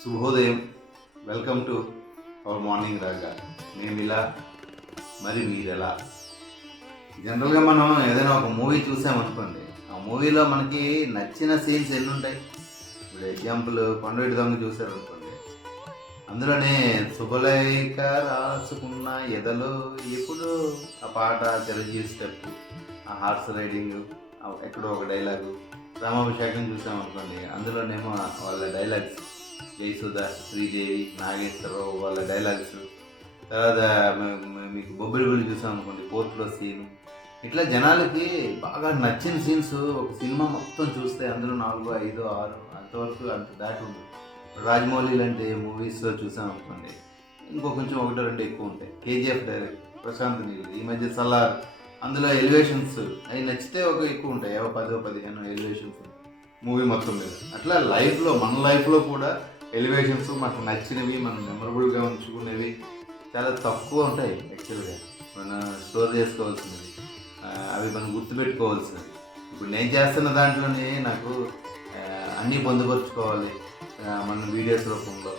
శుభోదయం. Welcome to our morning రాగా. మేము ఇలా మరి మీరెలా. జనరల్గా మనం ఏదైనా ఒక మూవీ చూసామనుకోండి, ఆ మూవీలో మనకి నచ్చిన సీన్స్ ఎన్ని ఉంటాయి. ఇప్పుడు ఎగ్జాంపుల్ కొండవీటి దొంగ చూసారు అనుకోండి, అందులోనే శుభలేఖ రాసుకున్న ఎదలో ఎప్పుడు ఆ పాట, చిరంజీవి స్టెప్, ఆ హార్స్ రైడింగ్, ఎక్కడో ఒక డైలాగు. రామాభిషేకం చూసామనుకోండి, అందులోనేమో వాళ్ళ డైలాగ్స్, జయసుధ, శ్రీదేవి, నాగేశ్వరరావు వాళ్ళ డైలాగ్స్. తర్వాత మీకు బొబ్బిలిబుల్లి చూసామనుకోండి, పోర్ట్లో సీన్. ఇట్లా జనాలకి బాగా నచ్చిన సీన్స్ ఒక సినిమా మొత్తం చూస్తే అందులో 4, 5, 6 అంతవరకు అంత దాటి ఉంది. రాజమౌళి లాంటి మూవీస్లో చూసామనుకోండి, ఇంకో కొంచెం 1, 2 ఎక్కువ ఉంటాయి. కేజీఎఫ్ డైరెక్ట్, ప్రశాంత్ నీల్, ఈ మధ్య సలార్, అందులో ఎలివేషన్స్ అవి నచ్చితే ఒక ఎక్కువ ఉంటాయి, 10, 15 ఎలివేషన్స్ మూవీ మొత్తం మీద. అట్లా లైఫ్లో, మన లైఫ్లో కూడా ఎలివేషన్స్ మనకు నచ్చినవి, మనం మెమరబుల్గా ఉంచుకునేవి చాలా తక్కువ ఉంటాయి. యాక్చువల్గా మనం స్టోర్ చేసుకోవాల్సినవి, అవి మనం గుర్తుపెట్టుకోవాల్సినవి. ఇప్పుడు నేను చేస్తున్న దాంట్లోనే నాకు అన్నీ పొందుపరుచుకోవాలి మన వీడియోస్ రూపంలో.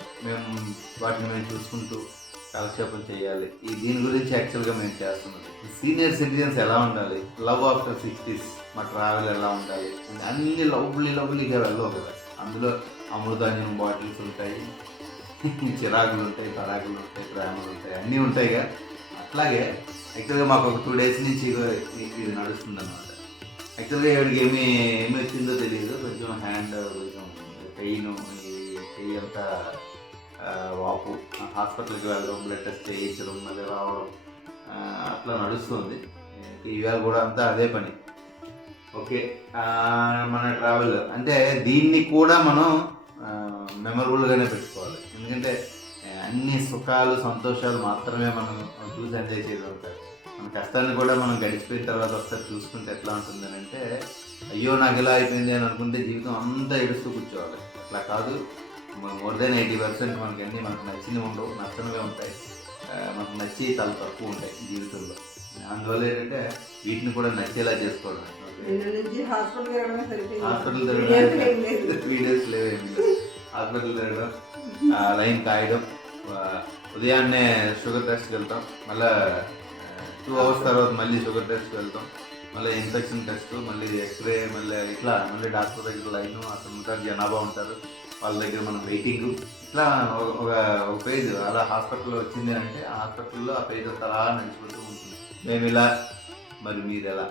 వాటిని మేము చూసుకుంటూ కాలక్షేపం చేయాలి. దీని గురించి యాక్చువల్గా మేము చేస్తున్నది. సీనియర్ సిటిజన్స్ ఎలా ఉండాలి, లవ్ ఆఫ్టర్ 60s, మా ట్రావెల్ ఎలా ఉండాలి, అన్ని లవ్లీగా వెళ్ళవు కదా. అందులో అమృతాంజనం బాటిల్స్ ఉంటాయి, చిరాకులు ఉంటాయి, తరాకులు ఉంటాయి, ప్రేమలు ఉంటాయి, అన్నీ ఉంటాయిగా. అట్లాగే యాక్చువల్గా మాకు ఒక 2 days నుంచి ఇది నడుస్తుంది అనమాట. యాక్చువల్గా ఎవరికి ఏమి వచ్చిందో తెలియదు, కొంచెం హ్యాండ్ కొంచెం పెయిన్, చెయ్యి అంతా వాపు, హాస్పిటల్కి వెళ్ళడం, బ్లడ్ టెస్ట్ చేయించడం, మళ్ళీ రావడం, అట్లా నడుస్తుంది. ఇవాళ కూడా అంతా అదే పని. ఓకే, మన ట్రావెల్ అంటే దీన్ని కూడా మనం మెమరబుల్గానే పెట్టుకోవాలి. ఎందుకంటే అన్ని సుఖాలు, సంతోషాలు మాత్రమే మనం చూసి ఎంజాయ్ చేయడం ఉంటాయి. మన కష్టాన్ని కూడా మనం గడిచిపోయిన తర్వాత ఒకసారి చూసుకుంటే ఎట్లా ఉంటుందని అంటే, అయ్యో నాకు ఇలా అయిపోయింది అని అనుకుంటే జీవితం అంతా ఏడుస్తూ కూర్చోవాలి. అట్లా కాదు. మోర్ దెన్ 80% మనకి అన్నీ మనకు నచ్చినవి ఉండవు, నచ్చనివే ఉంటాయి. మనకు నచ్చి చాలా తక్కువ ఉంటాయి జీవితంలో. అందువల్ల ఏంటంటే వీటిని కూడా నచ్చేలా చేసుకోవడం. హాస్పిటల్ తిరగడం, వీడియోస్ లేవేమి, హాస్పిటల్ తిరగడం, లైన్ కాయడం, ఉదయాన్నే షుగర్ టెస్ట్కి వెళ్తాం, మళ్ళీ 2 hours తర్వాత మళ్ళీ షుగర్ టెస్ట్కి వెళ్తాం, మళ్ళీ ఇన్ఫెక్షన్ టెస్ట్, మళ్ళీ ఎక్స్రే, మళ్ళీ డాక్టర్ దగ్గర లైన్, అక్కడ ఉంటారు, జనాభా ఉంటారు, వాళ్ళ దగ్గర మనం వెయిటింగ్. ఇట్లా ఒక పేజ్ అలా హాస్పిటల్లో వచ్చింది అంటే ఆ హాస్పిటల్లో ఆ పేజ్ అంతా అలా నడిచిపోతూ ఉంటుంది. మేము ఇలా మరి మీరెలా.